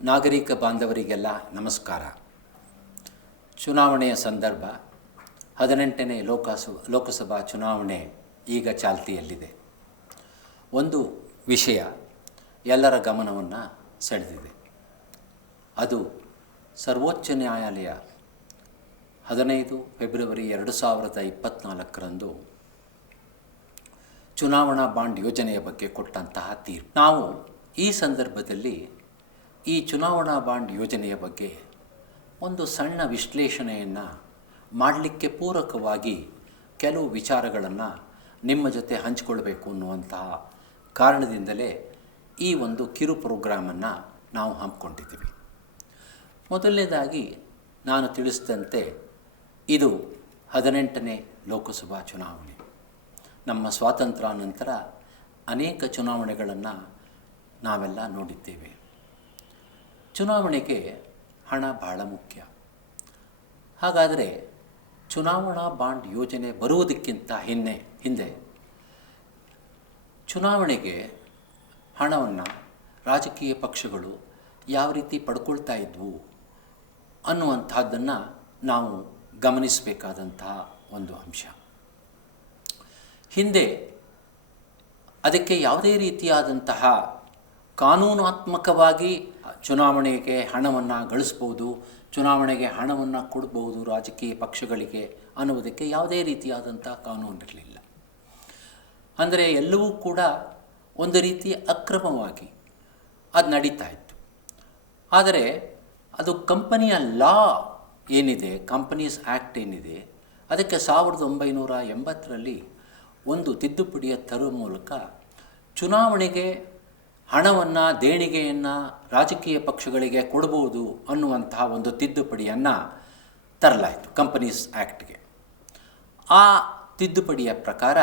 ನಾಗರಿಕ ಬಾಂಧವರಿಗೆಲ್ಲ ನಮಸ್ಕಾರ. ಚುನಾವಣೆಯ ಸಂದರ್ಭ, ಹದಿನೆಂಟನೇ ಲೋಕಸು, ಲೋಕಸಭಾ ಚುನಾವಣೆ ಈಗ ಚಾಲ್ತಿಯಲ್ಲಿದೆ. ಒಂದು ವಿಷಯ ಎಲ್ಲರ ಗಮನವನ್ನು ಸೆಳೆದಿದೆ. ಅದು ಸರ್ವೋಚ್ಚ ನ್ಯಾಯಾಲಯ ಹದಿನೈದು ಫೆಬ್ರವರಿ ಎರಡು ಸಾವಿರದ ಇಪ್ಪತ್ನಾಲ್ಕರಂದು ಚುನಾವಣಾ ಬಾಂಡ್ ಯೋಜನೆಯ ಬಗ್ಗೆ ಕೊಟ್ಟಂತಹ ತೀರ್ಪು. ನಾವು ಈ ಸಂದರ್ಭದಲ್ಲಿ ಈ ಚುನಾವಣಾ ಬಾಂಡ್ ಯೋಜನೆಯ ಬಗ್ಗೆ ಒಂದು ಸಣ್ಣ ವಿಶ್ಲೇಷಣೆಯನ್ನು ಮಾಡಲಿಕ್ಕೆ ಪೂರಕವಾಗಿ ಕೆಲವು ವಿಚಾರಗಳನ್ನು ನಿಮ್ಮ ಜೊತೆ ಹಂಚಿಕೊಳ್ಬೇಕು ಅನ್ನುವಂತಹ ಕಾರಣದಿಂದಲೇ ಈ ಒಂದು ಕಿರು ಪ್ರೋಗ್ರಾಮನ್ನು ನಾವು ಹಮ್ಮಿಕೊಂಡಿದ್ದೀವಿ. ಮೊದಲನೇದಾಗಿ ನಾನು ತಿಳಿಸಿದಂತೆ ಇದು ಹದಿನೆಂಟನೇ ಲೋಕಸಭಾ ಚುನಾವಣೆ. ನಮ್ಮ ಸ್ವಾತಂತ್ರ್ಯಾನಂತರ ಅನೇಕ ಚುನಾವಣೆಗಳನ್ನು ನಾವೆಲ್ಲ ನೋಡಿದ್ದೇವೆ. ಚುನಾವಣೆಗೆ ಹಣ ಬಹಳ ಮುಖ್ಯ. ಹಾಗಾದರೆ ಚುನಾವಣಾ ಬಾಂಡ್ ಯೋಜನೆ ಬರುವುದಕ್ಕಿಂತ ಹಿನ್ನೆ, ಹಿಂದೆ ಚುನಾವಣೆಗೆ ಹಣವನ್ನು ರಾಜಕೀಯ ಪಕ್ಷಗಳು ಯಾವ ರೀತಿ ಪಡ್ಕೊಳ್ತಾ ಇದ್ವು ಅನ್ನುವಂಥದ್ದನ್ನು ನಾವು ಗಮನಿಸಬೇಕಾದಂತಹ ಒಂದು ಅಂಶ. ಹಿಂದೆ ಅದಕ್ಕೆ ಯಾವುದೇ ರೀತಿಯಾದಂತಹ ಕಾನೂನಾತ್ಮಕವಾಗಿ ಚುನಾವಣೆಗೆ ಹಣವನ್ನು ಗಳಿಸ್ಬೋದು, ಚುನಾವಣೆಗೆ ಹಣವನ್ನು ಕೊಡ್ಬೋದು ರಾಜಕೀಯ ಪಕ್ಷಗಳಿಗೆ ಅನ್ನುವುದಕ್ಕೆ ಯಾವುದೇ ರೀತಿಯಾದಂಥ ಕಾನೂನು ಇರಲಿಲ್ಲ. ಅಂದರೆ ಎಲ್ಲವೂ ಕೂಡ ಒಂದು ರೀತಿ ಅಕ್ರಮವಾಗಿ ಅದು ನಡೀತಾ ಇತ್ತು. ಆದರೆ ಅದು ಕಂಪನಿಯ ಲಾ ಏನಿದೆ, ಕಂಪನೀಸ್ ಆ್ಯಕ್ಟ್ ಏನಿದೆ, ಅದಕ್ಕೆ ಸಾವಿರದ ಒಂಬೈನೂರ ಎಂಬತ್ತರಲ್ಲಿ ಒಂದು ತಿದ್ದುಪಡಿಯ ತರುವ ಮೂಲಕ ಚುನಾವಣೆಗೆ ಹಣವನ್ನು, ದೇಣಿಗೆಯನ್ನು ರಾಜಕೀಯ ಪಕ್ಷಗಳಿಗೆ ಕೊಡಬಹುದು ಅನ್ನುವಂತಹ ಒಂದು ತಿದ್ದುಪಡಿಯನ್ನು ತರಲಾಯಿತು ಕಂಪನೀಸ್ ಆ್ಯಕ್ಟ್ಗೆ ಆ ತಿದ್ದುಪಡಿಯ ಪ್ರಕಾರ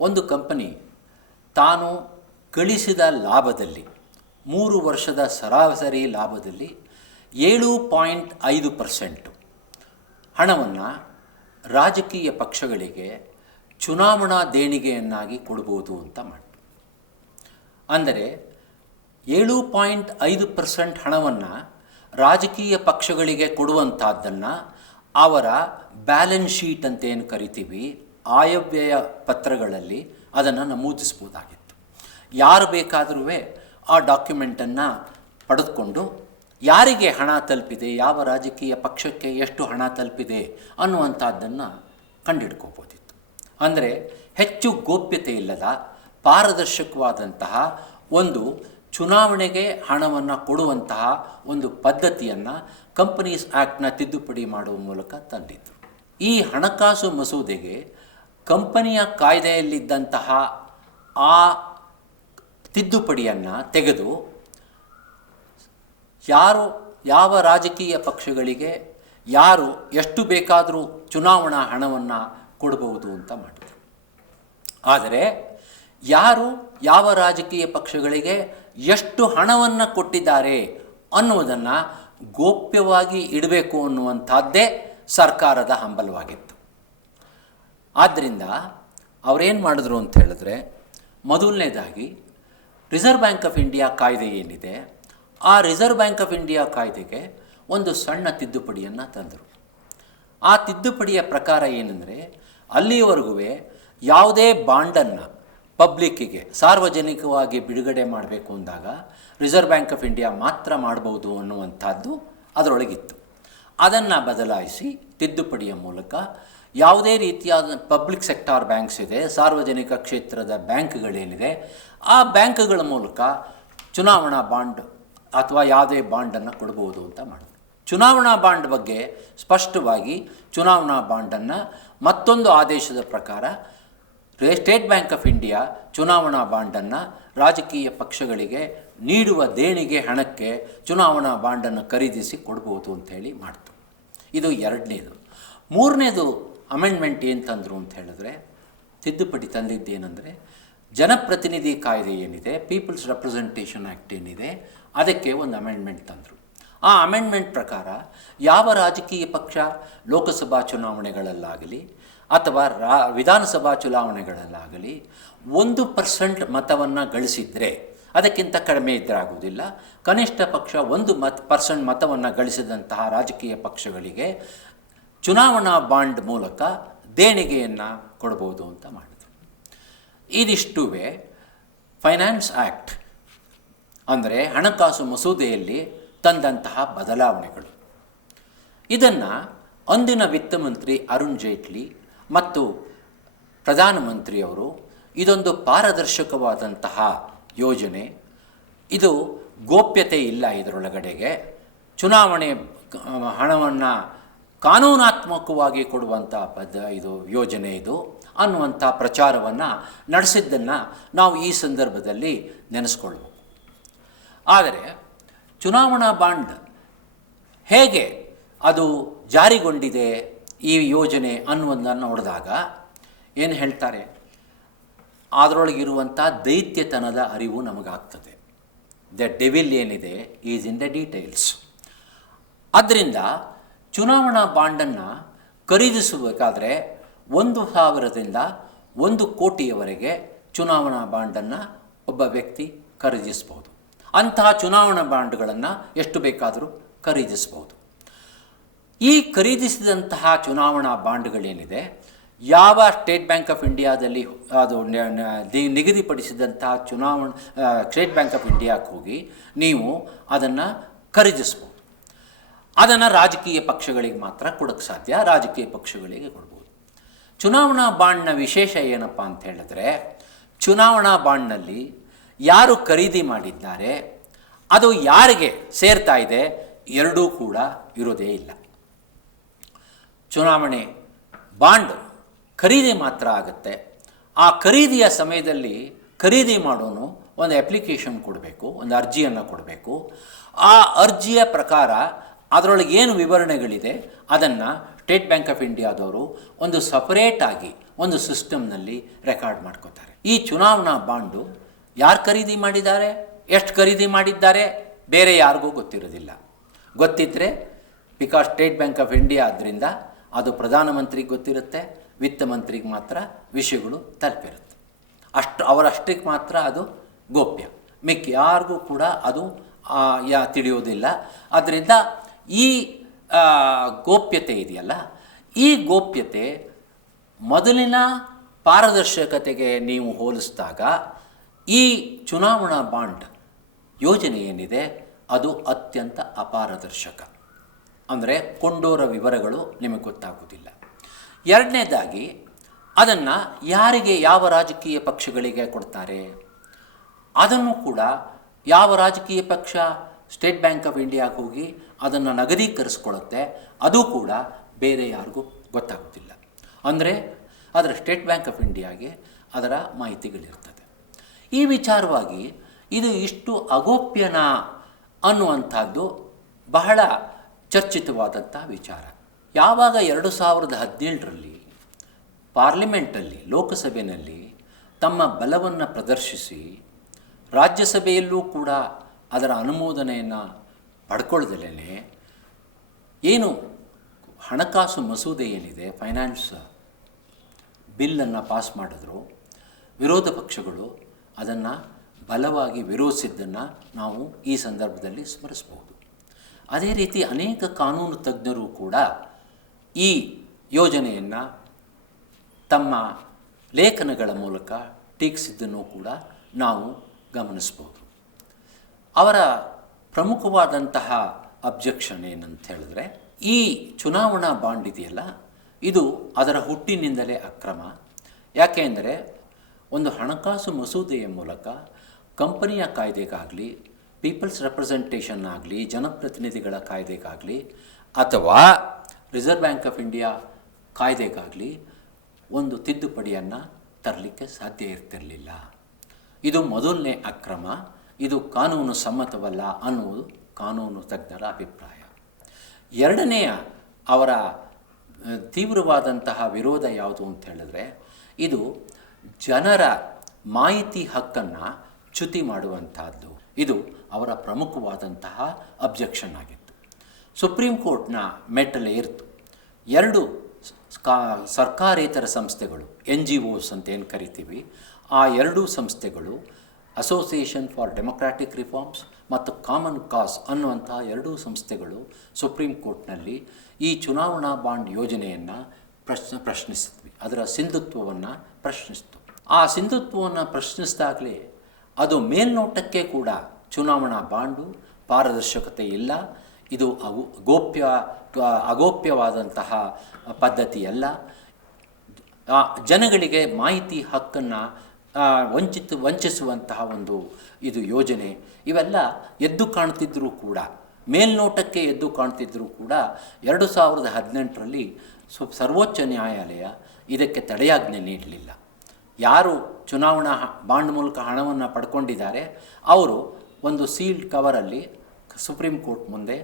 ಒಂದು ಕಂಪನಿ ತಾನು ಗಳಿಸಿದ ಲಾಭದಲ್ಲಿ, ಮೂರು ವರ್ಷದ ಸರಾಸರಿ ಲಾಭದಲ್ಲಿ ಏಳು ಪಾಯಿಂಟ್ ಐದು ಪರ್ಸೆಂಟು ಹಣವನ್ನು ರಾಜಕೀಯ ಪಕ್ಷಗಳಿಗೆ ಚುನಾವಣಾ ದೇಣಿಗೆಯನ್ನಾಗಿ ಕೊಡ್ಬೋದು ಅಂತ ಮಾಡಿ ಅಂದರೆ ಏಳು ಪಾಯಿಂಟ್ ಐದು ಪರ್ಸೆಂಟ್ ಹಣವನ್ನು ರಾಜಕೀಯ ಪಕ್ಷಗಳಿಗೆ ಕೊಡುವಂಥದ್ದನ್ನು ಅವರ ಬ್ಯಾಲೆನ್ಸ್ ಶೀಟ್ ಅಂತ ಏನು ಕರಿತೀವಿ, ಆಯವ್ಯಯ ಪತ್ರಗಳಲ್ಲಿ ಅದನ್ನು ನಮೂದಿಸ್ಬೋದಾಗಿತ್ತು. ಯಾರು ಬೇಕಾದರೂ ಆ ಡಾಕ್ಯುಮೆಂಟನ್ನು ಪಡೆದುಕೊಂಡು ಯಾರಿಗೆ ಹಣ ತಲುಪಿದೆ, ಯಾವ ರಾಜಕೀಯ ಪಕ್ಷಕ್ಕೆ ಎಷ್ಟು ಹಣ ತಲುಪಿದೆ ಅನ್ನುವಂಥದ್ದನ್ನು ಕಂಡುಹಿಡ್ಕೋಬೋದಿತ್ತು ಅಂದರೆ ಹೆಚ್ಚು ಗೋಪ್ಯತೆ ಇಲ್ಲದ ಪಾರದರ್ಶಕವಾದಂತಹ ಒಂದು ಚುನಾವಣೆಗೆ ಹಣವನ್ನು ಕೊಡುವಂತಹ ಒಂದು ಪದ್ಧತಿಯನ್ನು ಕಂಪನೀಸ್ ಆ್ಯಕ್ಟ್ನ ತಿದ್ದುಪಡಿ ಮಾಡುವ ಮೂಲಕ ತಂದಿತ್ತು ಈ ಹಣಕಾಸು ಮಸೂದೆಗೆ ಕಂಪನಿಯ ಕಾಯ್ದೆಯಲ್ಲಿದ್ದಂತಹ ಆ ತಿದ್ದುಪಡಿಯನ್ನು ತೆಗೆದು ಯಾರು, ಯಾವ ರಾಜಕೀಯ ಪಕ್ಷಗಳಿಗೆ ಯಾರು ಎಷ್ಟು ಬೇಕಾದರೂ ಚುನಾವಣಾ ಹಣವನ್ನು ಕೊಡಬಹುದು ಅಂತ ಮಾಡಿದರು. ಆದರೆ ಯಾರು, ಯಾವ ರಾಜಕೀಯ ಪಕ್ಷಗಳಿಗೆ ಎಷ್ಟು ಹಣವನ್ನು ಕೊಟ್ಟಿದ್ದಾರೆ ಅನ್ನುವುದನ್ನು ಗೋಪ್ಯವಾಗಿ ಇಡಬೇಕು ಅನ್ನುವಂಥದ್ದೇ ಸರ್ಕಾರದ ಹಂಬಲವಾಗಿತ್ತು. ಆದ್ದರಿಂದ ಅವರೇನು ಮಾಡಿದ್ರು ಅಂತ ಹೇಳಿದ್ರೆ, ಮೊದಲನೇದಾಗಿ ರಿಸರ್ವ್ ಬ್ಯಾಂಕ್ ಆಫ್ ಇಂಡಿಯಾ ಕಾಯ್ದೆ ಏನಿದೆ, ಆ ರಿಸರ್ವ್ ಬ್ಯಾಂಕ್ ಆಫ್ ಇಂಡಿಯಾ ಕಾಯ್ದೆಗೆ ಒಂದು ಸಣ್ಣ ತಿದ್ದುಪಡಿಯನ್ನು ತಂದರು. ಆ ತಿದ್ದುಪಡಿಯ ಪ್ರಕಾರ ಏನಂದರೆ ಅಲ್ಲಿಯವರೆಗೂ ಯಾವುದೇ ಬಾಂಡನ್ನು ಪಬ್ಲಿಕ್ಕಿಗೆ ಸಾರ್ವಜನಿಕವಾಗಿ ಬಿಡುಗಡೆ ಮಾಡಬೇಕು ಅಂದಾಗ ರಿಸರ್ವ್ ಬ್ಯಾಂಕ್ ಆಫ್ ಇಂಡಿಯಾ ಮಾತ್ರ ಮಾಡಬಹುದು ಅನ್ನುವಂಥದ್ದು ಅದರೊಳಗಿತ್ತು. ಅದನ್ನು ಬದಲಾಯಿಸಿ ತಿದ್ದುಪಡಿಯ ಮೂಲಕ ಯಾವುದೇ ರೀತಿಯಾದ ಪಬ್ಲಿಕ್ ಸೆಕ್ಟಾರ್ ಬ್ಯಾಂಕ್ಸ್ ಇದೆ, ಸಾರ್ವಜನಿಕ ಕ್ಷೇತ್ರದ ಬ್ಯಾಂಕ್ಗಳೇನಿದೆ, ಆ ಬ್ಯಾಂಕ್ಗಳ ಮೂಲಕ ಚುನಾವಣಾ ಬಾಂಡ್ ಅಥವಾ ಯಾವುದೇ ಬಾಂಡನ್ನು ಕೊಡ್ಬೋದು ಅಂತ ಮಾಡಿದ್ರು. ಚುನಾವಣಾ ಬಾಂಡ್ ಬಗ್ಗೆ ಸ್ಪಷ್ಟವಾಗಿ ಚುನಾವಣಾ ಬಾಂಡನ್ನು ಮತ್ತೊಂದು ಆದೇಶದ ಪ್ರಕಾರ ಸ್ಟೇಟ್ ಬ್ಯಾಂಕ್ ಆಫ್ ಇಂಡಿಯಾ ಚುನಾವಣಾ ಬಾಂಡನ್ನು ರಾಜಕೀಯ ಪಕ್ಷಗಳಿಗೆ ನೀಡುವ ದೇಣಿಗೆ ಹಣಕ್ಕೆ ಚುನಾವಣಾ ಬಾಂಡನ್ನು ಖರೀದಿಸಿ ಕೊಡ್ಬೋದು ಅಂಥೇಳಿ ಮಾಡ್ತು. ಇದು ಎರಡನೇದು. ಮೂರನೇದು ಅಮೆಂಡ್ಮೆಂಟ್ ಏನು ತಂದರು ಅಂತ ಹೇಳಿದ್ರೆ, ತಿದ್ದುಪಡಿ ತಂದಿದ್ದೇನೆಂದರೆ, ಜನಪ್ರತಿನಿಧಿ ಕಾಯ್ದೆ ಏನಿದೆ ಪೀಪಲ್ಸ್ ರೆಪ್ರೆಸೆಂಟೇಷನ್ ಆ್ಯಕ್ಟ್ ಏನಿದೆ, ಅದಕ್ಕೆ ಒಂದು ಅಮೆಂಡ್ಮೆಂಟ್ ತಂದರು. ಆ ಅಮೆಂಡ್ಮೆಂಟ್ ಪ್ರಕಾರ ಯಾವ ರಾಜಕೀಯ ಪಕ್ಷ ಲೋಕಸಭಾ ಚುನಾವಣೆಗಳಲ್ಲಾಗಲಿ ಅಥವಾ ರಾ, ವಿಧಾನಸಭಾ ಚುನಾವಣೆಗಳಲ್ಲಾಗಲಿ ಒಂದು ಪರ್ಸೆಂಟ್ ಮತವನ್ನು ಗಳಿಸಿದರೆ ಅದಕ್ಕಿಂತ ಕಡಿಮೆ ಇದ್ದರೆ ಆಗುವುದಿಲ್ಲ ಕನಿಷ್ಠ ಪಕ್ಷ ಒಂದು ಮತ್, ಪರ್ಸೆಂಟ್ ಮತವನ್ನು ಗಳಿಸಿದಂತಹ ರಾಜಕೀಯ ಪಕ್ಷಗಳಿಗೆ ಚುನಾವಣಾ ಬಾಂಡ್ ಮೂಲಕ ದೇಣಿಗೆಯನ್ನು ಕೊಡ್ಬೋದು ಅಂತ ಮಾಡಿದರು ಇದಿಷ್ಟುವೇ ಫೈನಾನ್ಸ್ ಆ್ಯಕ್ಟ್ ಅಂದರೆ ಹಣಕಾಸು ಮಸೂದೆಯಲ್ಲಿ ತಂದಂತಹ ಬದಲಾವಣೆಗಳು. ಇದನ್ನು ಅಂದಿನ ವಿತ್ತ ಮಂತ್ರಿ ಅರುಣ್ ಜೇಟ್ಲಿ ಮತ್ತು ಪ್ರಧಾನಮಂತ್ರಿಯವರು ಇದೊಂದು ಪಾರದರ್ಶಕವಾದಂತಹ ಯೋಜನೆ. ಇದು ಗೋಪ್ಯತೆ ಇಲ್ಲ ಇದರೊಳಗಡೆಗೆ. ಚುನಾವಣೆ ಹಣವನ್ನು ಕಾನೂನಾತ್ಮಕವಾಗಿ ಕೊಡುವಂಥ ಪದ, ಇದು ಯೋಜನೆ ಇದು ಅನ್ನುವಂಥ ಪ್ರಚಾರವನ್ನು ನಡೆಸಿದ್ದನ್ನು ನಾವು ಈ ಸಂದರ್ಭದಲ್ಲಿ ನೆನೆಸ್ಕೊಳ್ಬೇಕು. ಆದರೆ ಚುನಾವಣಾ ಬಾಂಡ್ ಹೇಗೆ ಅದು ಜಾರಿಗೊಂಡಿದೆ ಈ ಯೋಜನೆ ಅನ್ನುವುದನ್ನು ನೋಡಿದಾಗ ಏನು ಹೇಳ್ತಾರೆ? ಅದರೊಳಗಿರುವಂಥ ದೈತ್ಯತನದ ಅರಿವು ನಮಗಾಗ್ತದೆ. ದ ಡೆವಿಲ್ ಏನಿದೆ ಈಸ್ ಇನ್ ದ ಡೀಟೇಲ್ಸ್ ಆದ್ದರಿಂದ ಚುನಾವಣಾ ಬಾಂಡನ್ನು ಖರೀದಿಸಬೇಕಾದ್ರೆ ಒಂದು ಸಾವಿರದಿಂದ ಒಂದು ಕೋಟಿಯವರೆಗೆ ಚುನಾವಣಾ ಬಾಂಡನ್ನು ಒಬ್ಬ ವ್ಯಕ್ತಿ ಖರೀದಿಸ್ಬೋದು. ಅಂತಹ ಚುನಾವಣಾ ಬಾಂಡ್ಗಳನ್ನು ಎಷ್ಟು ಬೇಕಾದರೂ ಖರೀದಿಸ್ಬೋದು. ಈ ಖರೀದಿಸಿದಂತಹ ಚುನಾವಣಾ ಬಾಂಡ್ಗಳೇನಿದೆ, ಯಾವ ಸ್ಟೇಟ್ ಬ್ಯಾಂಕ್ ಆಫ್ ಇಂಡಿಯಾದಲ್ಲಿ ಅದು ನಿಗದಿಪಡಿಸಿದಂತಹ ಚುನಾವಣಾ ಸ್ಟೇಟ್ ಬ್ಯಾಂಕ್ ಆಫ್ ಇಂಡಿಯಾಕ್ಕೆ ಹೋಗಿ ನೀವು ಅದನ್ನು ಖರೀದಿಸ್ಬೋದು. ಅದನ್ನು ರಾಜಕೀಯ ಪಕ್ಷಗಳಿಗೆ ಮಾತ್ರ ಕೊಡೋಕ್ಕೆ ಸಾಧ್ಯ, ರಾಜಕೀಯ ಪಕ್ಷಗಳಿಗೆ ಕೊಡ್ಬೋದು. ಚುನಾವಣಾ ಬಾಂಡ್ನ ವಿಶೇಷ ಏನಪ್ಪ ಅಂತ ಹೇಳಿದ್ರೆ, ಚುನಾವಣಾ ಬಾಂಡ್ನಲ್ಲಿ ಯಾರು ಖರೀದಿ ಮಾಡಿದ್ದಾರೆ, ಅದು ಯಾರಿಗೆ ಸೇರ್ತಾ ಇದೆ ಎರಡೂ ಕೂಡ ಇರೋದೇ ಇಲ್ಲ. ಚುನಾವಣೆ ಬಾಂಡ್ ಖರೀದಿ ಮಾತ್ರ ಆಗುತ್ತೆ. ಆ ಖರೀದಿಯ ಸಮಯದಲ್ಲಿ ಖರೀದಿ ಮಾಡೋನು ಒಂದು ಅಪ್ಲಿಕೇಶನ್ ಕೊಡಬೇಕು, ಒಂದು ಅರ್ಜಿಯನ್ನು ಕೊಡಬೇಕು. ಆ ಅರ್ಜಿಯ ಪ್ರಕಾರ ಅದರೊಳಗೆ ಏನು ವಿವರಣೆಗಳಿದೆ ಅದನ್ನು ಸ್ಟೇಟ್ ಬ್ಯಾಂಕ್ ಆಫ್ ಇಂಡಿಯಾದವರು ಒಂದು ಸಪರೇಟಾಗಿ ಒಂದು ಸಿಸ್ಟಮ್ನಲ್ಲಿ ರೆಕಾರ್ಡ್ ಮಾಡ್ಕೋತಾರೆ. ಈ ಚುನಾವಣಾ ಬಾಂಡು ಯಾರು ಖರೀದಿ ಮಾಡಿದ್ದಾರೆ, ಎಷ್ಟು ಖರೀದಿ ಮಾಡಿದ್ದಾರೆ ಬೇರೆ ಯಾರಿಗೂ ಗೊತ್ತಿರೋದಿಲ್ಲ. ಗೊತ್ತಿದ್ದರೆ because State Bank of India ಆದ್ದರಿಂದ ಅದು ಪ್ರಧಾನಮಂತ್ರಿಗೆ ಗೊತ್ತಿರುತ್ತೆ, ವಿತ್ತ ಮಂತ್ರಿಗೆ ಮಾತ್ರ ವಿಷಯಗಳು ತಲುಪಿರುತ್ತೆ. ಅಷ್ಟು ಅವರಷ್ಟಕ್ಕೆ ಮಾತ್ರ ಅದು ಗೋಪ್ಯ. ಮಿಕ್ಕ ಯಾರಿಗೂ ಕೂಡ ಅದು ಯಾ, ತಿಳಿಯೋದಿಲ್ಲ. ಆದ್ದರಿಂದ ಈ ಗೋಪ್ಯತೆ ಇದೆಯಲ್ಲ, ಈ ಗೋಪ್ಯತೆ ಮೊದಲಿನ ಪಾರದರ್ಶಕತೆಗೆ ನೀವು ಹೋಲಿಸಿದಾಗ ಈ ಚುನಾವಣಾ ಬಾಂಡ್ ಯೋಜನೆ ಏನಿದೆ, ಅದು ಅತ್ಯಂತ ಅಪಾರದರ್ಶಕ. ಅಂದರೆ ಕೊಂಡೋರ ವಿವರಗಳು ನಿಮಗೆ ಗೊತ್ತಾಗುವುದಿಲ್ಲ. ಎರಡನೇದಾಗಿ, ಅದನ್ನು ಯಾರಿಗೆ ಯಾವ ರಾಜಕೀಯ ಪಕ್ಷಗಳಿಗೆ ಕೊಡ್ತಾರೆ? ಅದನ್ನು ಕೂಡ ಯಾವ ರಾಜಕೀಯ ಪಕ್ಷ? ಸ್ಟೇಟ್ ಬ್ಯಾಂಕ್ ಆಫ್ ಇಂಡಿಯಾಗೆ ಹೋಗಿ ಅದನ್ನು ನಗದೀಕರಿಸ್ಕೊಳ್ಳುತ್ತೆ. ಅದು ಕೂಡ ಬೇರೆ ಯಾರಿಗೂ ಗೊತ್ತಾಗುತ್ತಿಲ್ಲ ಅಂದರೆ ಅದರ ಸ್ಟೇಟ್ ಬ್ಯಾಂಕ್ ಆಫ್ ಇಂಡಿಯಾಗೆ ಅದರ ಮಾಹಿತಿಗಳಿರ್ತದೆ. ಈ ವಿಚಾರವಾಗಿ ಇದು ಇಷ್ಟು ಅಗೋಪ್ಯನ ಅನ್ನುವಂಥದ್ದು ಬಹಳ ಚರ್ಚಿತವಾದಂಥ ವಿಚಾರ. ಯಾವಾಗ ಎರಡು ಸಾವಿರದ ಹದಿನೇಳರಲ್ಲಿ ಪಾರ್ಲಿಮೆಂಟಲ್ಲಿ ಲೋಕಸಭೆಯಲ್ಲಿ ತಮ್ಮ ಬಲವನ್ನು ಪ್ರದರ್ಶಿಸಿ, ರಾಜ್ಯಸಭೆಯಲ್ಲೂ ಕೂಡ ಅದರ ಅನುಮೋದನೆಯನ್ನು ಪಡ್ಕೊಳ್ದಲೇ ಏನು ಹಣಕಾಸು ಮಸೂದೆ ಏನಿದೆ, ಫೈನಾನ್ಸ್ ಬಿಲ್ಲನ್ನು ಪಾಸ್ ಮಾಡಿದ್ರು, ವಿರೋಧ ಪಕ್ಷಗಳು ಅದನ್ನು ಬಲವಾಗಿ ವಿರೋಧಿಸಿದ್ದನ್ನು ನಾವು ಈ ಸಂದರ್ಭದಲ್ಲಿ ಸ್ಮರಿಸಬಹುದು ಅದೇ ರೀತಿ ಅನೇಕ ಕಾನೂನು ತಜ್ಞರು ಕೂಡ ಈ ಯೋಜನೆಯನ್ನು ತಮ್ಮ ಲೇಖನಗಳ ಮೂಲಕ ಟೀಕಿಸಿದ್ದನ್ನು ಕೂಡ ನಾವು ಗಮನಿಸ್ಬೋದು ಅವರ ಪ್ರಮುಖವಾದಂತಹ ಅಬ್ಜೆಕ್ಷನ್ ಏನಂತ ಹೇಳಿದ್ರೆ, ಈ ಚುನಾವಣಾ ಬಾಂಡ್ ಇದೆಯಲ್ಲ, ಇದು ಅದರ ಹುಟ್ಟಿನಿಂದಲೇ ಅಕ್ರಮ. ಯಾಕೆ ಅಂದರೆ, ಒಂದು ಹಣಕಾಸು ಮಸೂದೆಯ ಮೂಲಕ ಕಂಪನಿಯ ಕಾಯ್ದೆಗಾಗಲಿ ಪೀಪಲ್ಸ್ ರೆಪ್ರೆಸೆಂಟೇಷನ್ ಆಗಲಿ, ಜನಪ್ರತಿನಿಧಿಗಳ ಕಾಯ್ದೆಗಾಗಲಿ, ಅಥವಾ ರಿಸರ್ವ್ ಬ್ಯಾಂಕ್ ಆಫ್ ಇಂಡಿಯಾ ಕಾಯ್ದೆಗಾಗಲಿ ಒಂದು ತಿದ್ದುಪಡಿಯನ್ನು ತರಲಿಕ್ಕೆ ಸಾಧ್ಯ ಇರ್ತಿರಲಿಲ್ಲ. ಇದು ಮೊದಲನೇ ಅಕ್ರಮ, ಇದು ಕಾನೂನು ಸಮ್ಮತವಲ್ಲ ಅನ್ನುವುದು ಕಾನೂನು ತಜ್ಞರ ಅಭಿಪ್ರಾಯ. ಎರಡನೆಯ ಅವರ ತೀವ್ರವಾದಂತಹ ವಿರೋಧ ಯಾವುದು ಅಂತ ಹೇಳಿದ್ರೆ, ಇದು ಜನರ ಮಾಹಿತಿ ಹಕ್ಕನ್ನು ಚ್ಯುತಿ ಮಾಡುವಂತಹದ್ದು. ಇದು ಅವರ ಪ್ರಮುಖವಾದಂತಹ ಅಬ್ಜೆಕ್ಷನ್ ಆಗಿತ್ತು. ಸುಪ್ರೀಂ ಕೋರ್ಟ್ನ ಮೆಟ್ಟಲೇ ಇರ್ತು. ಎರಡು ಕಾ ಸರ್ಕಾರೇತರ ಸಂಸ್ಥೆಗಳು ಎನ್ ಜಿ ಓಸ್ ಅಂತ ಏನು ಕರಿತೀವಿ, ಆ ಎರಡೂ ಸಂಸ್ಥೆಗಳು ಅಸೋಸಿಯೇಷನ್ ಫಾರ್ ಡೆಮೊಕ್ರಾಟಿಕ್ ರಿಫಾರ್ಮ್ಸ್ ಮತ್ತು ಕಾಮನ್ ಕಾಸ್ ಅನ್ನುವಂತಹ ಎರಡೂ ಸಂಸ್ಥೆಗಳು ಸುಪ್ರೀಂ ಕೋರ್ಟ್ನಲ್ಲಿ ಈ ಚುನಾವಣಾ ಬಾಂಡ್ ಯೋಜನೆಯನ್ನು ಪ್ರಶ್ನ ಪ್ರಶ್ನಿಸಿದ್ವಿ. ಅದರ ಸಿಂಧುತ್ವವನ್ನು ಪ್ರಶ್ನಿಸ್ತು. ಆ ಸಿಂಧುತ್ವವನ್ನು ಪ್ರಶ್ನಿಸಿದಾಗಲೇ ಅದು ಮೇಲ್ನೋಟಕ್ಕೆ ಕೂಡ ಚುನಾವಣಾ ಬಾಂಡು, ಪಾರದರ್ಶಕತೆ ಇಲ್ಲ. ಇದು ಅವು ಗೋಪ್ಯ ಅಗೋಪ್ಯವಾದಂತಹ ಪದ್ಧತಿಯಲ್ಲ. ಜನಗಳಿಗೆ ಮಾಹಿತಿ ಹಕ್ಕನ್ನು ವಂಚಿತ, ವಂಚಿಸುವಂತಹ ಒಂದು ಇದು ಯೋಜನೆ. ಇವೆಲ್ಲ ಎದ್ದು ಕಾಣ್ತಿದ್ದರೂ ಕೂಡ, ಮೇಲ್ನೋಟಕ್ಕೆ ಎದ್ದು ಕಾಣ್ತಿದ್ದರೂ ಕೂಡ ಎರಡು ಸಾವಿರದ ಹದಿನೆಂಟರಲ್ಲಿ ಸರ್ವೋಚ್ಚ ನ್ಯಾಯಾಲಯ ಇದಕ್ಕೆ ತಡೆಯಾಜ್ಞೆ ನೀಡಲಿಲ್ಲ. ಯಾರು ಚುನಾವಣಾ ಬಾಂಡ್ ಮೂಲಕ ಹಣವನ್ನು ಪಡ್ಕೊಂಡಿದ್ದಾರೆ. ಅವರು ಒಂದು ಸೀಲ್ಡ್ ಕವರಲ್ಲಿ ಸುಪ್ರೀಂ ಕೋರ್ಟ್ ಮುಂದೆ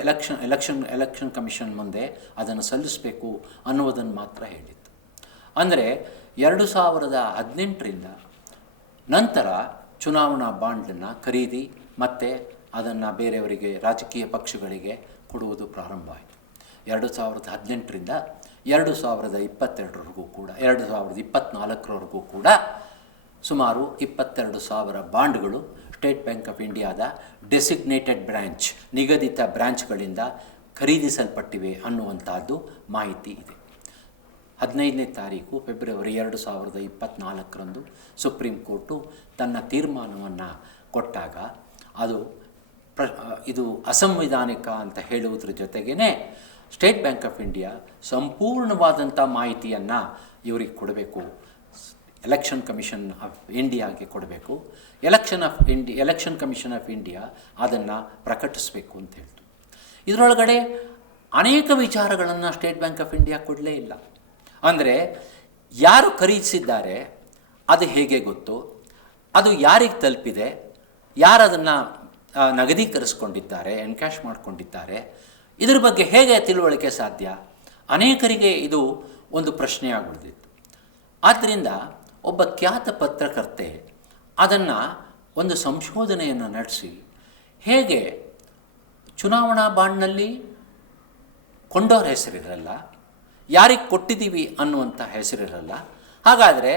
ಎಲೆಕ್ಷನ್ ಎಲೆಕ್ಷನ್ ಎಲೆಕ್ಷನ್ ಕಮಿಷನ್ ಮುಂದೆ ಅದನ್ನು ಸಲ್ಲಿಸಬೇಕು ಅನ್ನುವುದನ್ನು ಮಾತ್ರ ಹೇಳಿತ್ತು. ಅಂದರೆ ಎರಡು ಸಾವಿರದ ಹದಿನೆಂಟರಿಂದ ನಂತರ ಚುನಾವಣಾ ಬಾಂಡನ್ನು ಖರೀದಿ ಮತ್ತು ಅದನ್ನು ಬೇರೆಯವರಿಗೆ, ರಾಜಕೀಯ ಪಕ್ಷಗಳಿಗೆ ಕೊಡುವುದು ಪ್ರಾರಂಭ ಆಯಿತು. ಎರಡು ಸಾವಿರದ ಹದಿನೆಂಟರಿಂದ ಎರಡು ಸಾವಿರದ ಇಪ್ಪತ್ತೆರಡರವರೆಗೂ ಕೂಡ, ಎರಡು ಸಾವಿರದ ಇಪ್ಪತ್ತ್ನಾಲ್ಕರವರೆಗೂ ಕೂಡ ಸುಮಾರು ಇಪ್ಪತ್ತೆರಡು ಸಾವಿರ ಬಾಂಡ್ಗಳು ಸ್ಟೇಟ್ ಬ್ಯಾಂಕ್ ಆಫ್ ಇಂಡಿಯಾದ ಡೆಸಿಗ್ನೇಟೆಡ್ ಬ್ರ್ಯಾಂಚ್ ನಿಗದಿತ ಬ್ರ್ಯಾಂಚ್ಗಳಿಂದ ಖರೀದಿಸಲ್ಪಟ್ಟಿವೆ ಅನ್ನುವಂಥದ್ದು ಮಾಹಿತಿ ಇದೆ. ಹದಿನೈದನೇ ತಾರೀಕು, ಫೆಬ್ರವರಿ ಎರಡು ಸಾವಿರದ ಇಪ್ಪತ್ತ್ನಾಲ್ಕರಂದು ಸುಪ್ರೀಂ ಕೋರ್ಟು ತನ್ನ ತೀರ್ಮಾನವನ್ನು ಕೊಟ್ಟಾಗ ಅದು ಪ್ರ ಇದು ಅಸಂವಿಧಾನಿಕ ಅಂತ ಹೇಳುವುದ್ರ ಜೊತೆಗೇ ಸ್ಟೇಟ್ ಬ್ಯಾಂಕ್ ಆಫ್ ಇಂಡಿಯಾ ಸಂಪೂರ್ಣವಾದಂಥ ಮಾಹಿತಿಯನ್ನು ಇವರಿಗೆ ಕೊಡಬೇಕು. ಎಲೆಕ್ಷನ್ ಕಮಿಷನ್ ಆಫ್ ಇಂಡಿಯಾಗೆ ಕೊಡಬೇಕು. Election of India, Election Commission of India ಅದನ್ನು ಪ್ರಕಟಿಸಬೇಕು ಅಂತ ಹೇಳ್ತು. ಇದರೊಳಗಡೆ ಅನೇಕ ವಿಚಾರಗಳನ್ನು ಸ್ಟೇಟ್ ಬ್ಯಾಂಕ್ ಆಫ್ ಇಂಡಿಯಾ ಕೊಡಲೇ ಇಲ್ಲ. ಅಂದರೆ ಯಾರು ಖರೀದಿಸಿದ್ದಾರೆ, ಅದು ಹೇಗೆ ಗೊತ್ತು? ಅದು ಯಾರಿಗೆ ತಲುಪಿದೆ? ಯಾರು ಅದನ್ನು ನಗದೀಕರಿಸ್ಕೊಂಡಿದ್ದಾರೆ, ಎನ್ಕ್ಯಾಶ್ ಮಾಡಿಕೊಂಡಿದ್ದಾರೆ. ಇದರ ಬಗ್ಗೆ ಹೇಗೆ ತಿಳುವಳಿಕೆ ಸಾಧ್ಯ? ಅನೇಕರಿಗೆ ಇದು ಒಂದು ಪ್ರಶ್ನೆಯಾಗುಳಿದಿತ್ತು ಆದ್ದರಿಂದ ಒಬ್ಬ ಖ್ಯಾತ ಪತ್ರಕರ್ತೆ ಅದನ್ನು ಒಂದು ಸಂಶೋಧನೆಯನ್ನು ನಡೆಸಿ ಹೇಗೆ ಚುನಾವಣಾ ಬಾಂಡ್ನಲ್ಲಿ ಕೊಂಡೋರ ಹೆಸರಿರಲ್ಲ, ಯಾರಿಗೆ ಕೊಟ್ಟಿದ್ದೀವಿ ಅನ್ನುವಂಥ ಹೆಸರಿರಲ್ಲ, ಹಾಗಾದರೆ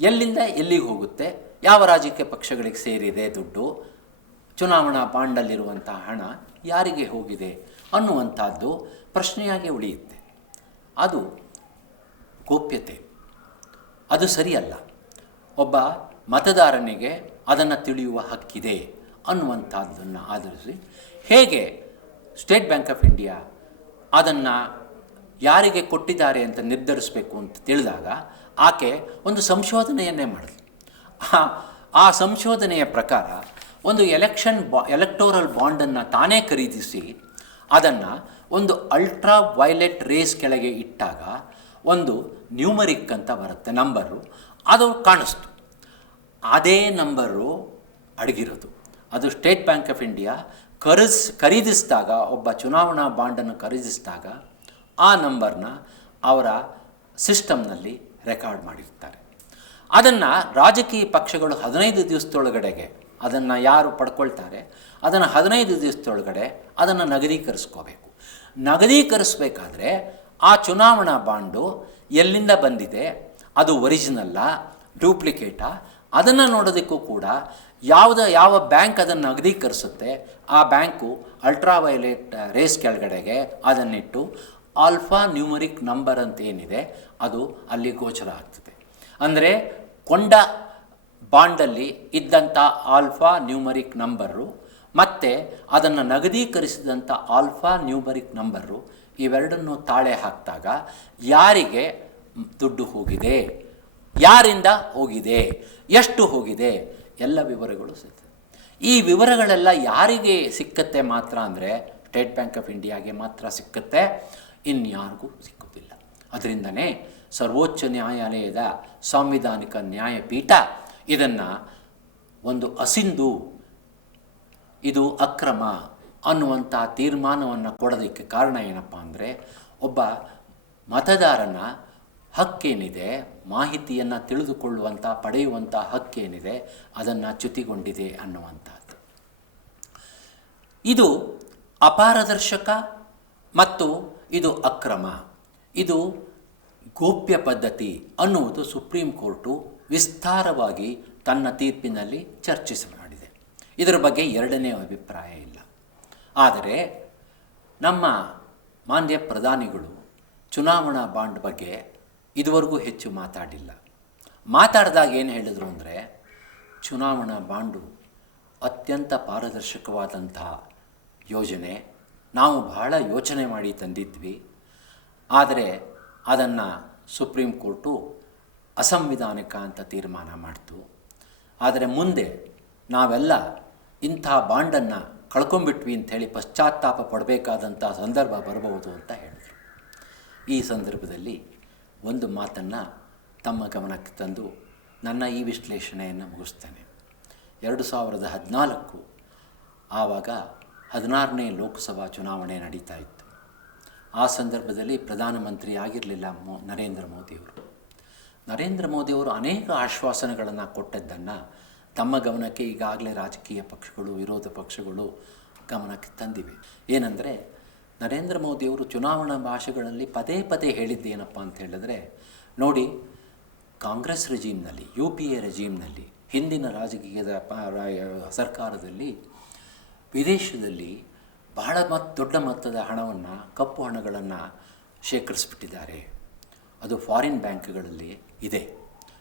ಎಲ್ಲಿಂದ ಎಲ್ಲಿಗೆ ಹೋಗುತ್ತೆ, ಯಾವ ರಾಜಕೀಯ ಪಕ್ಷಗಳಿಗೆ ಸೇರಿದೆ ದುಡ್ಡು ಚುನಾವಣಾ ಬಾಂಡಲ್ಲಿರುವಂಥ ಹಣ ಯಾರಿಗೆ ಹೋಗಿದೆ ಅನ್ನುವಂಥದ್ದು ಪ್ರಶ್ನೆಯಾಗಿ ಉಳಿಯುತ್ತೆ. ಅದು ಗೋಪ್ಯತೆ. ಅದು ಸರಿಯಲ್ಲ. ಒಬ್ಬ ಮತದಾರನಿಗೆ ಅದನ್ನು ತಿಳಿಯುವ ಹಕ್ಕಿದೆ ಅನ್ನುವಂಥದ್ದನ್ನು ಆಧರಿಸಿ ಹೇಗೆ ಸ್ಟೇಟ್ ಬ್ಯಾಂಕ್ ಆಫ್ ಇಂಡಿಯಾ ಅದನ್ನು ಯಾರಿಗೆ ಕೊಟ್ಟಿದ್ದಾರೆ ಅಂತ ನಿರ್ಧರಿಸಬೇಕು ಅಂತ ತಿಳಿದಾಗ ಆಕೆ ಒಂದು ಸಂಶೋಧನೆಯನ್ನೇ ಮಾಡಿದ್ಲು. ಆ ಆ ಸಂಶೋಧನೆಯ ಪ್ರಕಾರ ಒಂದು ಎಲೆಕ್ಷನ್ ಬಾ ಎಲೆಕ್ಟೋರಲ್ ಬಾಂಡನ್ನು ತಾನೇ ಖರೀದಿಸಿ, ಅದನ್ನು ಒಂದು ಅಲ್ಟ್ರಾ ವೈಲೆಟ್ ರೇಸ್ ಕೆಳಗೆ ಇಟ್ಟಾಗ ಒಂದು ನ್ಯೂಮರಿಕ್ ಅಂತ ಬರುತ್ತೆ ನಂಬರು ಅದು ಕಾಣಿಸ್ತು. ಅದೇ ನಂಬರು ಅಡಗಿರೋದು. ಅದು ಸ್ಟೇಟ್ ಬ್ಯಾಂಕ್ ಆಫ್ ಇಂಡಿಯಾ ಖರೀಸ್ ಖರೀದಿಸಿದಾಗ, ಒಬ್ಬ ಚುನಾವಣಾ ಬಾಂಡನ್ನು ಖರೀದಿಸಿದಾಗ ಆ ನಂಬರ್ನ ಅವರ ಸಿಸ್ಟಮ್ನಲ್ಲಿ ರೆಕಾರ್ಡ್ ಮಾಡಿರ್ತಾರೆ. ಅದನ್ನು ರಾಜಕೀಯ ಪಕ್ಷಗಳು ಹದಿನೈದು ದಿವಸದೊಳಗಡೆಗೆ ಅದನ್ನು ಯಾರು ಪಡ್ಕೊಳ್ತಾರೆ? ಅದನ್ನು ಹದಿನೈದು ದಿವಸದೊಳಗಡೆ ಅದನ್ನು ನಗದೀಕರಿಸ್ಕೋಬೇಕು. ನಗದೀಕರಿಸ್ಬೇಕಾದ್ರೆ ಆ ಚುನಾವಣಾ ಬಾಂಡು ಎಲ್ಲಿಂದ ಬಂದಿದೆ? ಅದು ಒರಿಜಿನಲ್ಲ ಡೂಪ್ಲಿಕೇಟಾ ಅದನ್ನು ನೋಡೋದಕ್ಕೂ ಕೂಡ ಯಾವುದ, ಯಾವ ಬ್ಯಾಂಕ್ ಅದನ್ನು ನಗದೀಕರಿಸುತ್ತೆ? ಆ ಬ್ಯಾಂಕು ಅಲ್ಟ್ರಾವೈಲೆಟ್ ರೇಸ್ ಕೆಳಗಡೆಗೆ ಅದನ್ನಿಟ್ಟು ಆಲ್ಫಾ ನ್ಯೂಮರಿಕ್ ನಂಬರ್ ಅಂತ ಏನಿದೆ, ಅದು ಅಲ್ಲಿ ಗೋಚರ ಆಗ್ತದೆ. ಅಂದರೆ ಕೊಂಡ ಬಾಂಡಲ್ಲಿ ಇದ್ದಂಥ ಆಲ್ಫಾ ನ್ಯೂಮರಿಕ್ ನಂಬರು ಮತ್ತು ಅದನ್ನು ನಗದೀಕರಿಸಿದಂಥ ಆಲ್ಫಾ ನ್ಯೂಮರಿಕ್ ನಂಬರು ಇವೆರಡನ್ನು ತಾಳೆ ಹಾಕಿದಾಗ ಯಾರಿಗೆ ದುಡ್ಡು ಹೋಗಿದೆ? ಯಾರಿಂದ ಹೋಗಿದೆ? ಎಷ್ಟು ಹೋಗಿದೆ? ಎಲ್ಲ ವಿವರಗಳು ಸಿಗ್ತದೆ. ಈ ವಿವರಗಳೆಲ್ಲ ಯಾರಿಗೆ ಸಿಕ್ಕತ್ತೆ ಮಾತ್ರ ಅಂದರೆ ಸ್ಟೇಟ್ ಬ್ಯಾಂಕ್ ಆಫ್ ಇಂಡಿಯಾಗೆ ಮಾತ್ರ ಸಿಕ್ಕತ್ತೆ. ಇನ್ಯಾರಿಗೂ ಸಿಕ್ಕುತ್ತಿಲ್ಲ. ಅದರಿಂದನೇ ಸರ್ವೋಚ್ಚ ನ್ಯಾಯಾಲಯದ ಸಾಂವಿಧಾನಿಕ ನ್ಯಾಯಪೀಠ ಇದನ್ನು ಒಂದು ಅಸಿಂಧು, ಇದು ಅಕ್ರಮ ಅನ್ನುವಂಥ ತೀರ್ಮಾನವನ್ನು ಕೊಡೋದಕ್ಕೆ ಕಾರಣ ಏನಪ್ಪ ಅಂದರೆ ಒಬ್ಬ ಮತದಾರನ ಹಕ್ಕೇನಿದೆ, ಮಾಹಿತಿಯನ್ನು ತಿಳಿದುಕೊಳ್ಳುವಂಥ ಪಡೆಯುವಂಥ ಹಕ್ಕೇನಿದೆ, ಅದನ್ನು ಚ್ಯುತಿಗೊಂಡಿದೆ ಅನ್ನುವಂಥದ್ದು. ಇದು ಅಪಾರದರ್ಶಕ ಮತ್ತು ಇದು ಅಕ್ರಮ. ಇದು ಗೋಪ್ಯ ಪದ್ಧತಿ ಅನ್ನುವುದು ಸುಪ್ರೀಂ ಕೋರ್ಟು ವಿಸ್ತಾರವಾಗಿ ತನ್ನ ತೀರ್ಪಿನಲ್ಲಿ ಚರ್ಚಿಸಲಾಡಿದೆ ಇದರ ಬಗ್ಗೆ ಎರಡನೇ ಅಭಿಪ್ರಾಯ ಇಲ್ಲ. ಆದರೆ ನಮ್ಮ ಮಾನ್ಯ ಪ್ರಧಾನಿಗಳು ಚುನಾವಣಾ ಬಾಂಡ್ ಬಗ್ಗೆ ಇದುವರೆಗೂ ಹೆಚ್ಚು ಮಾತಾಡಿಲ್ಲ. ಮಾತಾಡಿದಾಗ ಏನು ಹೇಳಿದರು ಅಂದರೆ, ಚುನಾವಣಾ ಬಾಂಡು ಅತ್ಯಂತ ಪಾರದರ್ಶಕವಾದಂತಹ ಯೋಜನೆ. ನಾವು ಬಹಳ ಯೋಚನೆ ಮಾಡಿ ತಂದಿದ್ವಿ. ಆದರೆ ಅದನ್ನು ಸುಪ್ರೀಂ ಕೋರ್ಟು ಅಸಂವಿಧಾನಿಕ ಅಂತ ತೀರ್ಮಾನ ಮಾಡ್ತು. ಆದರೆ ಮುಂದೆ ನಾವೆಲ್ಲ ಇಂಥ ಬಾಂಡನ್ನು ಕಳ್ಕೊಂಬಿಟ್ವಿ ಅಂಥೇಳಿ ಪಶ್ಚಾತ್ತಾಪ ಪಡಬೇಕಾದಂಥ ಸಂದರ್ಭ ಬರಬಹುದು ಅಂತ ಹೇಳಿದರು. ಈ ಸಂದರ್ಭದಲ್ಲಿ ಒಂದು ಮಾತನ್ನು ತಮ್ಮ ಗಮನಕ್ಕೆ ತಂದು ನನ್ನ ಈ ವಿಶ್ಲೇಷಣೆಯನ್ನು ಮುಗಿಸ್ತೇನೆ. ಎರಡು ಸಾವಿರದ ಹದಿನಾಲ್ಕು ಆವಾಗ ಹದಿನಾರನೇ ಲೋಕಸಭಾ ಚುನಾವಣೆ ನಡೀತಾ ಇತ್ತು. ಆ ಸಂದರ್ಭದಲ್ಲಿ ಪ್ರಧಾನಮಂತ್ರಿ ಆಗಿರಲಿಲ್ಲ ಮೋ ನರೇಂದ್ರ ಮೋದಿಯವರು. ನರೇಂದ್ರ ಮೋದಿಯವರು ಅನೇಕ ಆಶ್ವಾಸನೆಗಳನ್ನು ಕೊಟ್ಟದ್ದನ್ನು ತಮ್ಮ ಗಮನಕ್ಕೆ ಈಗಾಗಲೇ ರಾಜಕೀಯ ಪಕ್ಷಗಳು, ವಿರೋಧ ಪಕ್ಷಗಳು ಗಮನಕ್ಕೆ ತಂದಿವೆ. ಏನಂದರೆ, ನರೇಂದ್ರ ಮೋದಿಯವರು ಚುನಾವಣಾ ಭಾಷೆಗಳಲ್ಲಿ ಪದೇ ಪದೇ ಹೇಳಿದ್ದೇನಪ್ಪ ಅಂತ ಹೇಳಿದ್ರೆ, ನೋಡಿ, ಕಾಂಗ್ರೆಸ್ ರೆಜೀಮ್ನಲ್ಲಿ, ಯು ಪಿ ಎ ರೆಜೀಮ್ನಲ್ಲಿ, ಹಿಂದಿನ ರಾಜಕೀಯದ ಸರ್ಕಾರದಲ್ಲಿ ವಿದೇಶದಲ್ಲಿ ಬಹಳ ಮತ್, ದೊಡ್ಡ ಮೊತ್ತದ ಹಣವನ್ನು, ಕಪ್ಪು ಹಣಗಳನ್ನು ಶೇಖರಿಸ್ಬಿಟ್ಟಿದ್ದಾರೆ. ಅದು ಫಾರಿನ್ ಬ್ಯಾಂಕ್ಗಳಲ್ಲಿ ಇದೆ.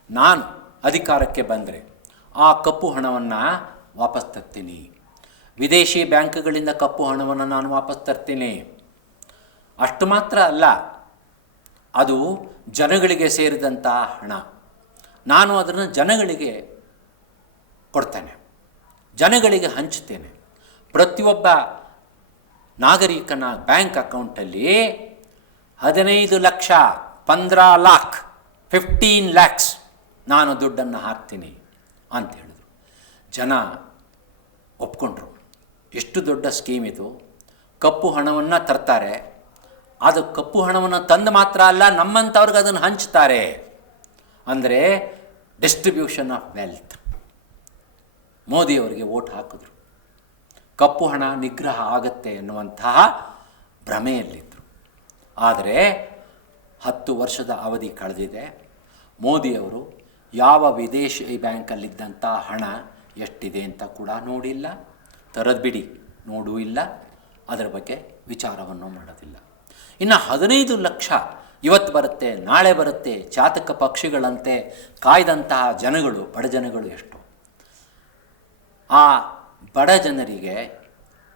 ನಾನು ಅಧಿಕಾರಕ್ಕೆ ಬಂದರೆ ಆ ಕಪ್ಪು ಹಣವನ್ನು ವಾಪಸ್ ತರ್ತೀನಿ. ವಿದೇಶಿ ಬ್ಯಾಂಕ್ಗಳಿಂದ ಕಪ್ಪು ಹಣವನ್ನು ನಾನು ವಾಪಸ್ ತರ್ತೀನಿ. ಅಷ್ಟು ಮಾತ್ರ ಅಲ್ಲ, ಅದು ಜನಗಳಿಗೆ ಸೇರಿದಂಥ ಹಣ. ನಾನು ಅದನ್ನು ಜನಗಳಿಗೆ ಕೊಡ್ತೇನೆ. ಜನಗಳಿಗೆ ಹಂಚ್ತೇನೆ ಪ್ರತಿಯೊಬ್ಬ ನಾಗರಿಕನ ಬ್ಯಾಂಕ್ ಅಕೌಂಟಲ್ಲಿ ಹದಿನೈದು ಲಕ್ಷ, ಪಂದ್ರ ಲಾಕ್ ಫಿಫ್ಟೀನ್ ಲ್ಯಾಕ್ಸ್ ನಾನು ದುಡ್ಡನ್ನು ಹಾಕ್ತೀನಿ ಅಂತ ಹೇಳಿದರು. ಜನ ಒಪ್ಕೊಂಡ್ರು. ಎಷ್ಟು ದೊಡ್ಡ ಸ್ಕೀಮ್ ಇದು. ಕಪ್ಪು ಹಣವನ್ನು ತರ್ತಾರೆ. ಅದು ಕಪ್ಪು ಹಣವನ್ನು ತಂದು ಮಾತ್ರ ಅಲ್ಲ, ನಮ್ಮಂಥವ್ರಿಗೆ ಅದನ್ನು ಹಂಚ್ತಾರೆ. ಅಂದರೆ ಡಿಸ್ಟ್ರಿಬ್ಯೂಷನ್ ಆಫ್ ವೆಲ್ತ್ ಮೋದಿಯವರಿಗೆ ವೋಟ್ ಹಾಕಿದ್ರು. ಕಪ್ಪು ಹಣ ನಿಗ್ರಹ ಆಗತ್ತೆ ಎನ್ನುವಂತಹ ಭ್ರಮೆಯಲ್ಲಿದ್ದರು ಆದರೆ ಹತ್ತು ವರ್ಷದ ಅವಧಿ ಕಳೆದಿದೆ. ಮೋದಿಯವರು ಯಾವ ವಿದೇಶಿ ಬ್ಯಾಂಕಲ್ಲಿದ್ದಂಥ ಹಣ ಎಷ್ಟಿದೆ ಅಂತ ಕೂಡ ನೋಡಿಲ್ಲ. ತರದ್ ಬಿಡಿ, ನೋಡೂ ಇಲ್ಲ. ಅದರ ಬಗ್ಗೆ ವಿಚಾರವನ್ನು ಮಾಡೋದಿಲ್ಲ. ಇನ್ನು ಹದಿನೈದು ಲಕ್ಷ ಇವತ್ತು ಬರುತ್ತೆ, ನಾಳೆ ಬರುತ್ತೆ ಚಾತಕ ಪಕ್ಷಿಗಳಂತೆ ಕಾಯ್ದಂತಹ ಜನಗಳು, ಬಡ ಜನಗಳು ಎಷ್ಟು? ಆ ಬಡ ಜನರಿಗೆ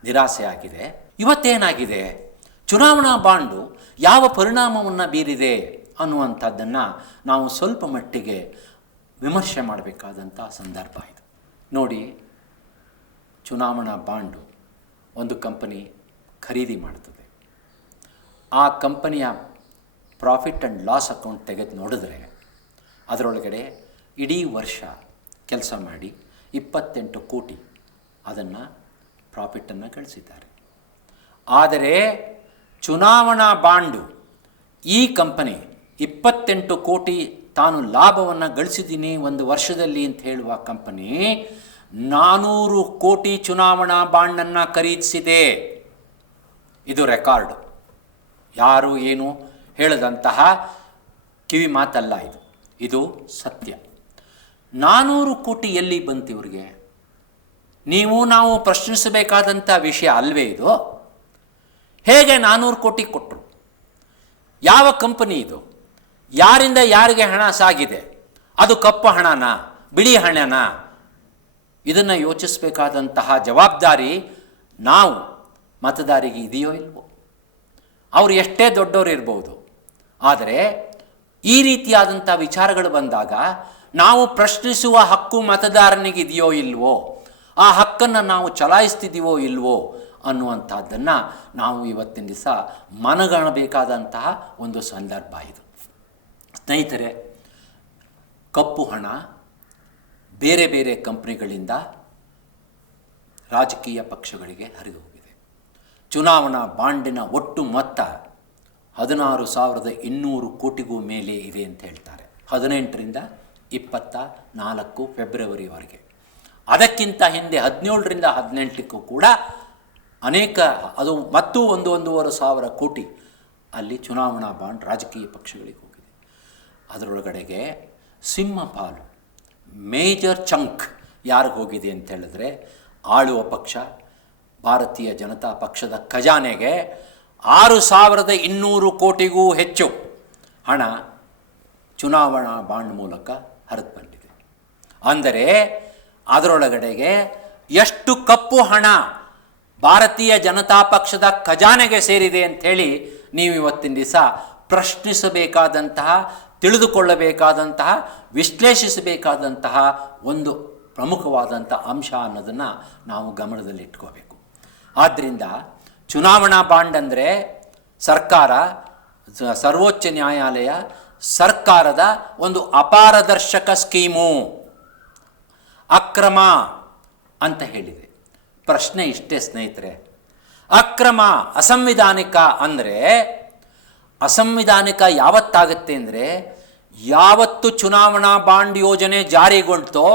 ನಿರಾಸೆ ಆಗಿದೆ ಇವತ್ತೇನಾಗಿದೆ? ಚುನಾವಣಾ ಬಾಂಡು ಯಾವ ಪರಿಣಾಮವನ್ನು ಬೀರಿದೆ ಅನ್ನುವಂಥದ್ದನ್ನು ನಾವು ಸ್ವಲ್ಪ ಮಟ್ಟಿಗೆ ವಿಮರ್ಶೆ ಮಾಡಬೇಕಾದಂಥ ಸಂದರ್ಭ ಇದು. ನೋಡಿ, ಚುನಾವಣಾ ಬಾಂಡು ಒಂದು ಕಂಪನಿ ಖರೀದಿ ಮಾಡ್ತದೆ. ಆ ಕಂಪನಿಯ ಪ್ರಾಫಿಟ್ ಆ್ಯಂಡ್ ಲಾಸ್ ಅಕೌಂಟ್ ತೆಗೆದು ನೋಡಿದ್ರೆ ಅದರೊಳಗಡೆ ಇಡೀ ವರ್ಷ ಕೆಲಸ ಮಾಡಿ ಇಪ್ಪತ್ತೆಂಟು ಕೋಟಿ ಅದನ್ನು ಪ್ರಾಫಿಟನ್ನು ಗಳಿಸಿದ್ದಾರೆ. ಆದರೆ ಚುನಾವಣಾ ಬಾಂಡು. ಈ ಕಂಪನಿ ಇಪ್ಪತ್ತೆಂಟು ಕೋಟಿ ತಾನು ಲಾಭವನ್ನು ಗಳಿಸಿದ್ದೀನಿ ಒಂದು ವರ್ಷದಲ್ಲಿ ಅಂತ ಹೇಳುವ ಕಂಪನಿ ನಾನೂರು ಕೋಟಿ ಚುನಾವಣಾ ಬಾಂಡನ್ನು ಖರೀದಿಸಿದೆ. ಇದು ರೆಕಾರ್ಡ್. ಯಾರು ಏನು ಹೇಳದಂತಹ ಕಿವಿ ಮಾತಲ್ಲ ಇದು. ಇದು ಸತ್ಯ. ನಾನೂರು ಕೋಟಿ ಎಲ್ಲಿ ಬಂತು ಇವ್ರಿಗೆ? ನೀವು ನಾವು ಪ್ರಶ್ನಿಸಬೇಕಾದಂಥ ವಿಷಯ ಅಲ್ವೇ ಇದು? ಹೇಗೆ ನಾನ್ನೂರು ಕೋಟಿ ಕೊಟ್ಟರು ಯಾವ ಕಂಪನಿ ಇದು? ಯಾರಿಂದ ಯಾರಿಗೆ ಹಣ ಸಾಗಿದೆ? ಅದು ಕಪ್ಪು ಹಣನ, ಬಿಳಿ ಹಣನ? ಇದನ್ನು ಯೋಚಿಸಬೇಕಾದಂತಹ ಜವಾಬ್ದಾರಿ ನಾವು ಮತದಾರಿಗೆ ಇದೆಯೋ ಇಲ್ವೋ? ಅವರು ಎಷ್ಟೇ ದೊಡ್ಡವರು ಇರ್ಬೋದು. ಆದರೆ ಈ ರೀತಿಯಾದಂಥ ವಿಚಾರಗಳು ಬಂದಾಗ ನಾವು ಪ್ರಶ್ನಿಸುವ ಹಕ್ಕು ಮತದಾರನಿಗೆ ಇದೆಯೋ ಇಲ್ವೋ? ಆ ಹಕ್ಕನ್ನು ನಾವು ಚಲಾಯಿಸ್ತಿದ್ದೀವೋ ಇಲ್ವೋ? ಅನ್ನುವಂಥದ್ದನ್ನು ನಾವು ಇವತ್ತಿನ ದಿವಸ ಮನಗಾಣಬೇಕಾದಂತಹ ಒಂದು ಸಂದರ್ಭ ಇದು. ಸ್ನೇಹಿತರೆ, ಕಪ್ಪು ಹಣ ಬೇರೆ ಬೇರೆ ಕಂಪ್ನಿಗಳಿಂದ ರಾಜಕೀಯ ಪಕ್ಷಗಳಿಗೆ ಹರಿದು ಹೋಗಿದೆ. ಚುನಾವಣಾ ಬಾಂಡಿನ ಒಟ್ಟು ಮೊತ್ತ ಹದಿನಾರು ಸಾವಿರದ ಇನ್ನೂರು ಕೋಟಿಗೂ ಮೇಲೆ ಇದೆ ಅಂತ ಹೇಳ್ತಾರೆ. ಹದಿನೆಂಟರಿಂದ ಇಪ್ಪತ್ತ ನಾಲ್ಕು ಫೆಬ್ರವರಿವರೆಗೆ. ಅದಕ್ಕಿಂತ ಹಿಂದೆ ಹದಿನೇಳರಿಂದ ಹದಿನೆಂಟಕ್ಕೂ ಕೂಡ ಅನೇಕ, ಅದು ಮತ್ತೂ ಒಂದು ಒಂದೂವರೆ ಸಾವಿರ ಕೋಟಿ ಅಲ್ಲಿ ಚುನಾವಣಾ ಬಾಂಡ್ ರಾಜಕೀಯ ಪಕ್ಷಗಳಿಗೆ ಹೋಗಿದೆ. ಅದರೊಳಗಡೆಗೆ ಸಿಂಹ ಪಾಲು ಮೇಜರ್ ಚಂಕ್ ಯಾರಿಗೆ ಹೋಗಿದೆ ಅಂತ ಹೇಳಿದ್ರೆ ಆಳುವ ಪಕ್ಷ, ಭಾರತೀಯ ಜನತಾ ಪಕ್ಷದ ಖಜಾನೆಗೆ ಆರು ಸಾವಿರದ ಇನ್ನೂರು ಕೋಟಿಗೂ ಹೆಚ್ಚು ಹಣ ಚುನಾವಣಾ ಬಾಂಡ್ ಮೂಲಕ ಹರಿದು ಬಂದಿದೆ. ಅಂದರೆ ಅದರೊಳಗಡೆಗೆ ಎಷ್ಟು ಕಪ್ಪು ಹಣ ಭಾರತೀಯ ಜನತಾ ಪಕ್ಷದ ಖಜಾನೆಗೆ ಸೇರಿದೆ ಅಂಥೇಳಿ ನೀವು ಇವತ್ತಿನ ದಿವಸ ಪ್ರಶ್ನಿಸಬೇಕಾದಂತಹ, ತಿಳಿದುಕೊಳ್ಳಬೇಕಾದಂತಹ, ವಿಶ್ಲೇಷಿಸಬೇಕಾದಂತಹ ಒಂದು ಪ್ರಮುಖವಾದಂಥ ಅಂಶ ಅನ್ನೋದನ್ನು ನಾವು ಗಮನದಲ್ಲಿಟ್ಕೋಬೇಕು. ಆದ್ದರಿಂದ ಚುನಾವಣಾ ಬಾಂಡ್ ಅಂದರೆ ಸರ್ಕಾರ ಸರ್ವೋಚ್ಚ ನ್ಯಾಯಾಲಯ, ಸರ್ಕಾರದ ಒಂದು ಅಪಾರದರ್ಶಕ ಸ್ಕೀಮು. ಅಕ್ರಮ ಅಂತ ಹೇಳಿದೆ. ಪ್ರಶ್ನೆ ಇಷ್ಟೇ ಸ್ನೇಹಿತರೆ. ಅಕ್ರಮ, ಅಸಂವಿಧಾನಿಕ ಅಂದರೆ ಅಸಂವಿಧಾನಿಕ ಯಾವತ್ತಾಗುತ್ತೆ ಅಂದರೆ ಯಾವತ್ತು ಚುನಾವಣಾ ಬಾಂಡ್ ಯೋಜನೆ ಜಾರಿಗೊಳ್ತೋ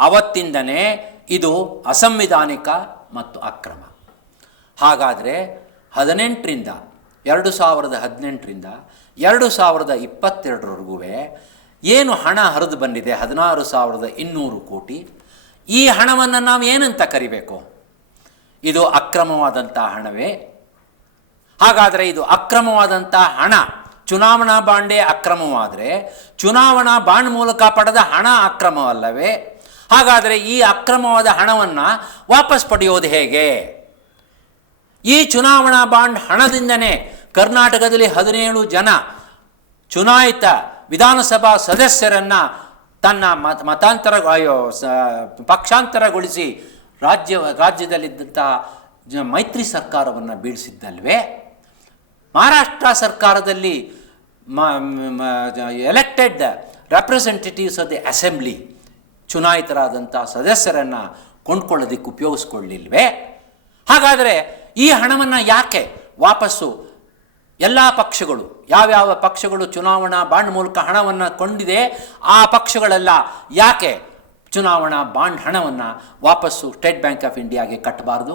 ಅವತ್ತಿಂದನೇ ಇದು ಅಸಂವಿಧಾನಿಕ ಮತ್ತು ಅಕ್ರಮ. ಹಾಗಾದರೆ ಹದಿನೆಂಟರಿಂದ, ಎರಡು ಸಾವಿರದ ಹದಿನೆಂಟರಿಂದ ಎರಡು ಸಾವಿರದ ಇಪ್ಪತ್ತೆರಡರವರೆಗೂ ಏನು ಹಣ ಹರಿದು ಬಂದಿದೆ? ಹದಿನಾರು ಸಾವಿರದ ಇನ್ನೂರು ಕೋಟಿ. ಈ ಹಣವನ್ನು ನಾವು ಏನಂತ ಕರಿಬೇಕು? ಇದು ಅಕ್ರಮವಾದಂಥ ಹಣವೇ? ಹಾಗಾದರೆ ಇದು ಅಕ್ರಮವಾದಂಥ ಹಣ, ಚುನಾವಣಾ ಬಾಂಡೇ ಅಕ್ರಮವಾದರೆ, ಚುನಾವಣಾ ಬಾಂಡ್ ಮೂಲಕ ಪಡೆದ ಹಣ ಅಕ್ರಮವಲ್ಲವೇ? ಹಾಗಾದರೆ ಈ ಅಕ್ರಮವಾದ ಹಣವನ್ನು ವಾಪಸ್ ಪಡೆಯೋದು ಹೇಗೆ? ಈ ಚುನಾವಣಾ ಬಾಂಡ್ ಹಣದಿಂದನೇ ಕರ್ನಾಟಕದಲ್ಲಿ ಹದಿನೇಳು ಜನ ಚುನಾಯಿತ ವಿಧಾನಸಭಾ ಸದಸ್ಯರನ್ನು ತನ್ನ ಮತ ಮತಾಂತರ ಪಕ್ಷಾಂತರಗೊಳಿಸಿ ರಾಜ್ಯ, ರಾಜ್ಯದಲ್ಲಿದ್ದಂತಹ ಜ ಮೈತ್ರಿ ಸರ್ಕಾರವನ್ನು ಬೀಳಿಸಿದ್ದಲ್ವೇ? ಮಹಾರಾಷ್ಟ್ರ ಸರ್ಕಾರದಲ್ಲಿ elected representatives of the assembly ಚುನಾಯಿತರಾದಂಥ ಸದಸ್ಯರನ್ನು ಕೊಂಡ್ಕೊಳ್ಳೋದಕ್ಕೆ ಉಪಯೋಗಿಸ್ಕೊಳ್ಳಿಲ್ವೇ? ಹಾಗಾದರೆ ಈ ಹಣವನ್ನು ಯಾಕೆ ವಾಪಸ್ಸು ಎಲ್ಲ ಪಕ್ಷಗಳು, ಯಾವ್ಯಾವ ಪಕ್ಷಗಳು ಚುನಾವಣಾ ಬಾಂಡ್ ಮೂಲಕ ಹಣವನ್ನು ಕೊಂಡಿದೆ, ಆ ಪಕ್ಷಗಳೆಲ್ಲ ಯಾಕೆ ಚುನಾವಣಾ ಬಾಂಡ್ ಹಣವನ್ನು ವಾಪಸ್ಸು ಸ್ಟೇಟ್ ಬ್ಯಾಂಕ್ ಆಫ್ ಇಂಡಿಯಾಗೆ ಕಟ್ಟಬಾರ್ದು.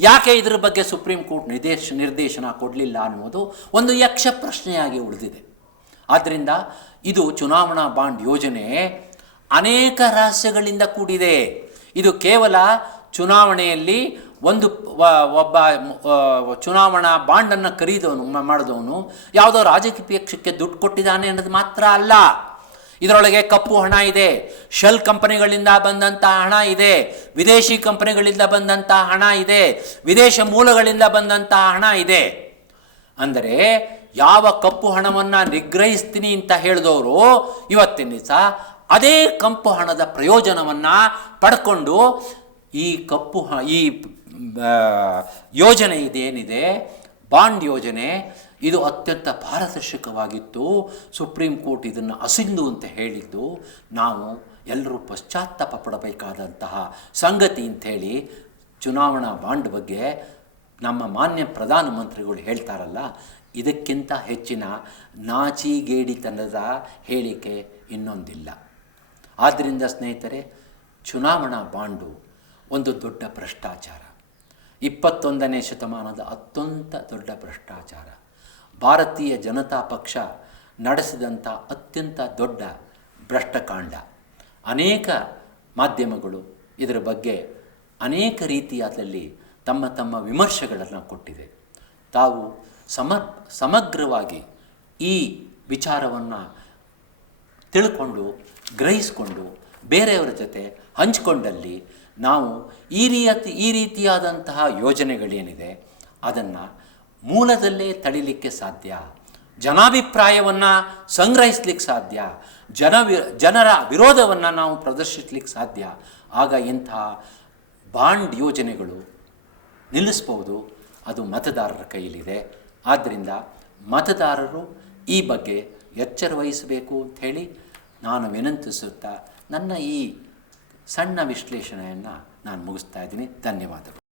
ಯಾಕೆ ಇದರ ಬಗ್ಗೆ ಸುಪ್ರೀಂ ಕೋರ್ಟ್ ನಿರ್ದೇಶ, ನಿರ್ದೇಶನ ಕೊಡಲಿಲ್ಲ ಅನ್ನುವುದು ಒಂದು ಯಕ್ಷ ಪ್ರಶ್ನೆಯಾಗಿ ಉಳಿದಿದೆ. ಆದ್ದರಿಂದ ಇದು ಚುನಾವಣಾ ಬಾಂಡ್ ಯೋಜನೆ ಅನೇಕ ರಹಸ್ಯಗಳಿಂದ ಕೂಡಿದೆ. ಇದು ಕೇವಲ ಚುನಾವಣೆಯಲ್ಲಿ ಒಂದು ಒಬ್ಬ ಚುನಾವಣಾ ಬಾಂಡನ್ನು ಖರೀದವನು ಮಾಡಿದವನು ಯಾವುದೋ ರಾಜಕೀಯ ಪಕ್ಷಕ್ಕೆ ದುಡ್ಡು ಕೊಟ್ಟಿದ್ದಾನೆ ಅನ್ನೋದು ಮಾತ್ರ ಅಲ್ಲ. ಇದರೊಳಗೆ ಕಪ್ಪು ಹಣ ಇದೆ. ಶೆಲ್ ಕಂಪನಿಗಳಿಂದ ಬಂದಂಥ ಹಣ ಇದೆ. ವಿದೇಶಿ ಕಂಪನಿಗಳಿಂದ ಬಂದಂಥ ಹಣ ಇದೆ. ವಿದೇಶ ಮೂಲಗಳಿಂದ ಬಂದಂಥ ಹಣ ಇದೆ. ಅಂದರೆ ಯಾವ ಕಪ್ಪು ಹಣವನ್ನು ನಿಗ್ರಹಿಸ್ತೀನಿ ಅಂತ ಹೇಳಿದವರು ಇವತ್ತಿನ ದಿವಸ ಅದೇ ಕಪ್ಪು ಹಣದ ಪ್ರಯೋಜನವನ್ನು ಪಡ್ಕೊಂಡು ಈ ಕಪ್ಪು ಈ ಯೋಜನೆ ಇದೇನಿದೆ? ಬಾಂಡ್ ಯೋಜನೆ, ಇದು ಅತ್ಯಂತ ಪಾರದರ್ಶಕವಾಗಿತ್ತು. ಸುಪ್ರೀಂ ಕೋರ್ಟ್ ಇದನ್ನು ಅಸಿಂದು ಅಂತ ಹೇಳಿದ್ದು, ನಾವು ಎಲ್ಲರೂ ಪಶ್ಚಾತ್ತಾಪ ಪಡಬೇಕಾದಂತಹ ಸಂಗತಿ ಅಂಥೇಳಿ ಚುನಾವಣಾ ಬಾಂಡ್ ಬಗ್ಗೆ ನಮ್ಮ ಮಾನ್ಯ ಪ್ರಧಾನಮಂತ್ರಿಗಳು ಹೇಳ್ತಾರಲ್ಲ, ಇದಕ್ಕಿಂತ ಹೆಚ್ಚಿನ ನಾಚಿಗೇಡಿತನದ ಹೇಳಿಕೆ ಇನ್ನೊಂದಿಲ್ಲ. ಆದ್ದರಿಂದ ಸ್ನೇಹಿತರೆ, ಚುನಾವಣಾ ಬಾಂಡು ಒಂದು ದೊಡ್ಡ ಭ್ರಷ್ಟಾಚಾರ. ಇಪ್ಪತ್ತೊಂದನೇ ಶತಮಾನದ ಅತ್ಯಂತ ದೊಡ್ಡ ಭ್ರಷ್ಟಾಚಾರ. ಭಾರತೀಯ ಜನತಾ ಪಕ್ಷ ನಡೆಸಿದಂಥ ಅತ್ಯಂತ ದೊಡ್ಡ ಭ್ರಷ್ಟಕಾಂಡ. ಅನೇಕ ಮಾಧ್ಯಮಗಳು ಇದರ ಬಗ್ಗೆ ಅನೇಕ ರೀತಿಯಾದಲ್ಲಿ ತಮ್ಮ ತಮ್ಮ ವಿಮರ್ಶೆಗಳನ್ನು ಕೊಟ್ಟಿದೆ ತಾವು ಸಮ, ಸಮಗ್ರವಾಗಿ ಈ ವಿಚಾರವನ್ನು ತಿಳ್ಕೊಂಡು, ಗ್ರಹಿಸಿಕೊಂಡು, ಬೇರೆಯವರ ಜೊತೆ ಹಂಚಿಕೊಂಡಲ್ಲಿ ನಾವು ಈ ರೀತಿ, ಈ ರೀತಿಯಾದಂತಹ ಯೋಜನೆಗಳೇನಿದೆ, ಅದನ್ನು ಮೂಲದಲ್ಲೇ ತಡಿಲಿಕ್ಕೆ ಸಾಧ್ಯ? ಜನಾಭಿಪ್ರಾಯವನ್ನು ಸಂಗ್ರಹಿಸ್ಲಿಕ್ಕೆ ಸಾಧ್ಯ? ಜನ ಜನರ ವಿರೋಧವನ್ನು ನಾವು ಪ್ರದರ್ಶಿಸ್ಲಿಕ್ಕೆ ಸಾಧ್ಯ? ಆಗ ಇಂತಹ ಬಾಂಡ್ ಯೋಜನೆಗಳು ನಿಲ್ಲಿಸ್ಬೋದು ಅದು ಮತದಾರರ ಕೈಯಲ್ಲಿದೆ. ಆದ್ದರಿಂದ ಮತದಾರರು ಈ ಬಗ್ಗೆ ಎಚ್ಚರ ವಹಿಸಬೇಕು ಅಂಥೇಳಿ ನಾನು ವಿನಂತಿಸುತ್ತಾ ನನ್ನ ಈ ಸಣ್ಣ ವಿಶ್ಲೇಷಣೆಯನ್ನು ನಾನು ಮುಗಿಸ್ತಾ ಇದ್ದೀನಿ. ಧನ್ಯವಾದಗಳು.